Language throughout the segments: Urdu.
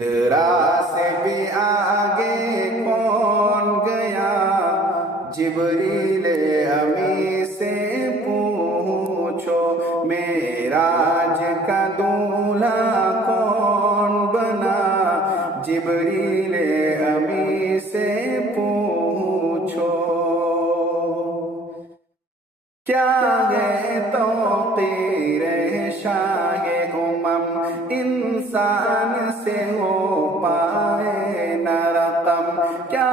ذرا سے بھی آگے کون گیا، جبریل امی سے پوچھو، معراج کا دولہا کون بنا، جبریل امی سے پوچھو۔ کیا ہے توقیر شاہ امم، انسان سے ہو پائے نہ رقم، کیا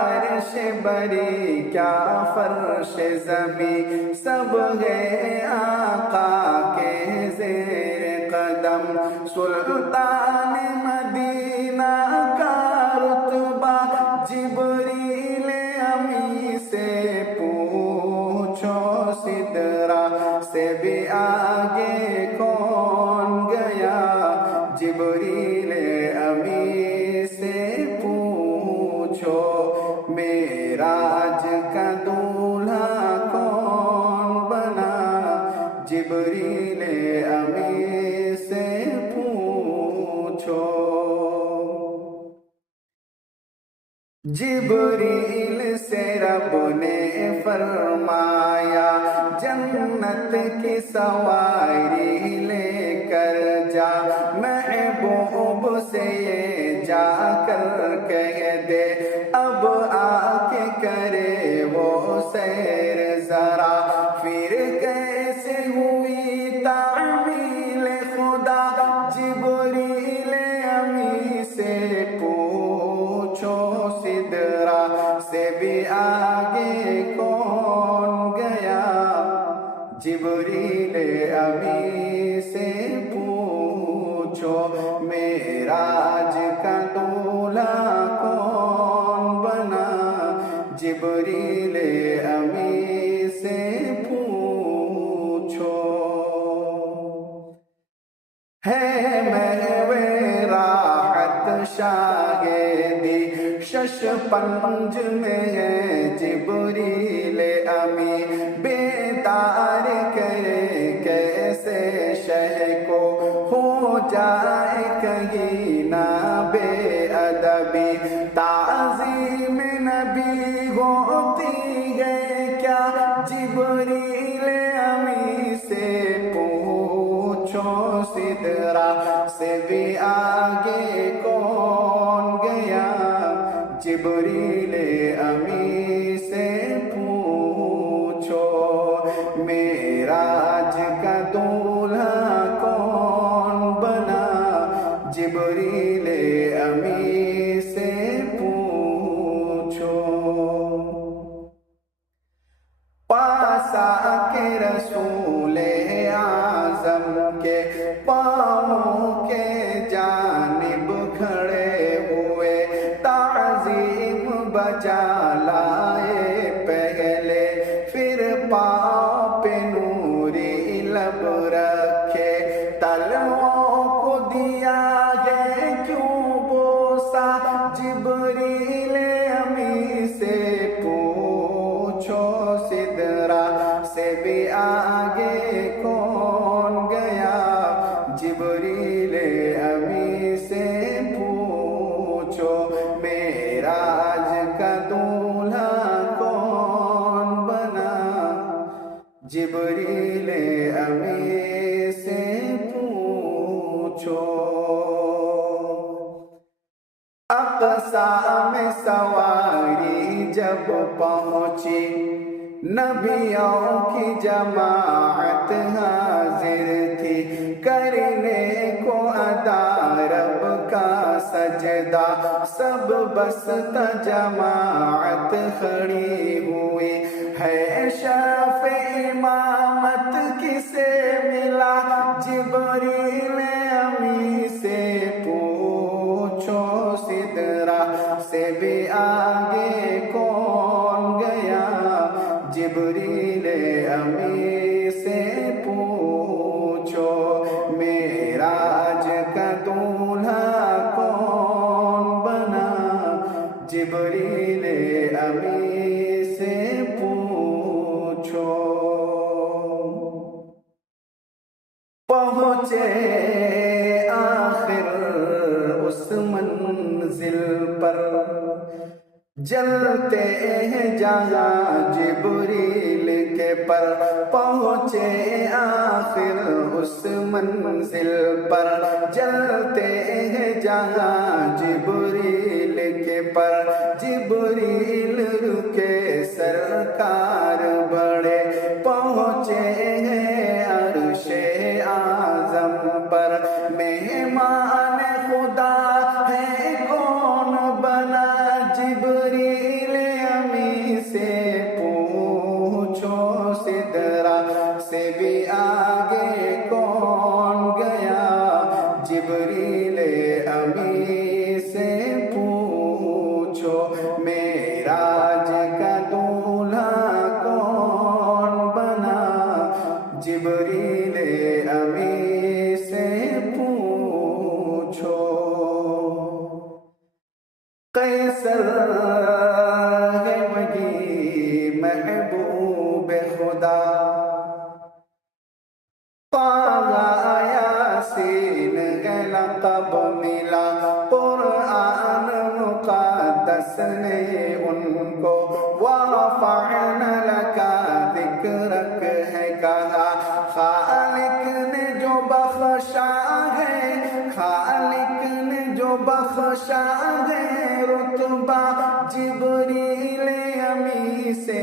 عرش بری کیا فرش زمیں، سب ہے آقا کے زیر قدم، سلطان مدینہ کا رتبہ، جبریل امی سے پوچھو، سدرا سے بھی آگے کون گیا، جبریل امی سے پوچھو، معراج کا دولہا کون بنا، جبریل امی سے پوچھو۔ جبریل سے رب نے فرمایا، جنت کی سواری لے کر جا، محبوب سے یہ جا کر کہہ دے، اب آ کے کرے وہ سیر ذرا، پھر کیسے ہوئی تعمیل خدا، جبریل امی سے پوچھو، سدرا سے بھی آگے کون گیا، جبریل امی سے پوچھو، معراج کا دولہا کون بنا، جبریل امی سے پوچھو۔ ہے محو راحت شاہدی شش پنج میں ہے جبریل امی، بیدار کرے کیسے شہ کو، ہو جائے کہیں نہ بے ادبی، تعظیم نبی ہوتی ہے کیا، جبریل امی سے پوچھو، سدرا سے بھی آگے کون گیا، جبریل امی سے پوچھو، معراج کا دولہا کون بنا، جبریل امی سے پوچھو۔ پاس آ کے رسول اعظم کے پاؤں کے جانب کھڑے ہوئے، تعظیم بجا لائے پہلے، پھر پاؤں پہ نوری لب رکھے، تلووں کو دیا ہے کیوں بوسا، جبریل امی سے پوچھو، سدرا سے بھی آگے کون گیا، جبریل امی سے پوچھو، معراج کا دولہا کون بنا، جبریل امی سے پوچھو۔ اقصی میں سواری جب پہنچی، نبیوں کی جماعت حاضر تھی، کرنے کو ادا رب کا سجدہ، سب بستا جماعت کھڑی ہوئی، ہے شرف امامت کسے ملا، جبریل امی سے پوچھو، سدرا سے بھی آگے کون گیا، جبریل امی سے پوچھو، معراج کا دولہا کون بنا، جبریل امی سے پوچھو۔ پہنچے آخر اس منزل پر جلتے ہیں جہاں جبریل کے پر پہنچے آخر اس منزل پر جلتے ہیں جہاں جبریل کے پر جبریل رکے سرکار بڑے پہنچے ہیں عرش اعظم پر مہمان خدا ہے کون بنا جبریل امی سے پوچھو سدرا سے بھی آگے کون گیا جبریل امی سے پوچھو معراج کا دولہا کون بنا جبریل امی سے پوچھو قیصر ہے وہی محبوب خدا طٰہٰ یاسین ہے لقب ملا قرآن مقدس نے ان کو وَرَفَعْنَا لَكَ ذِكْرَكَ ہے کہا خالق نے جو بخشا ہے خالق نے جو بخشا ہے رتبہ جبریل امی سے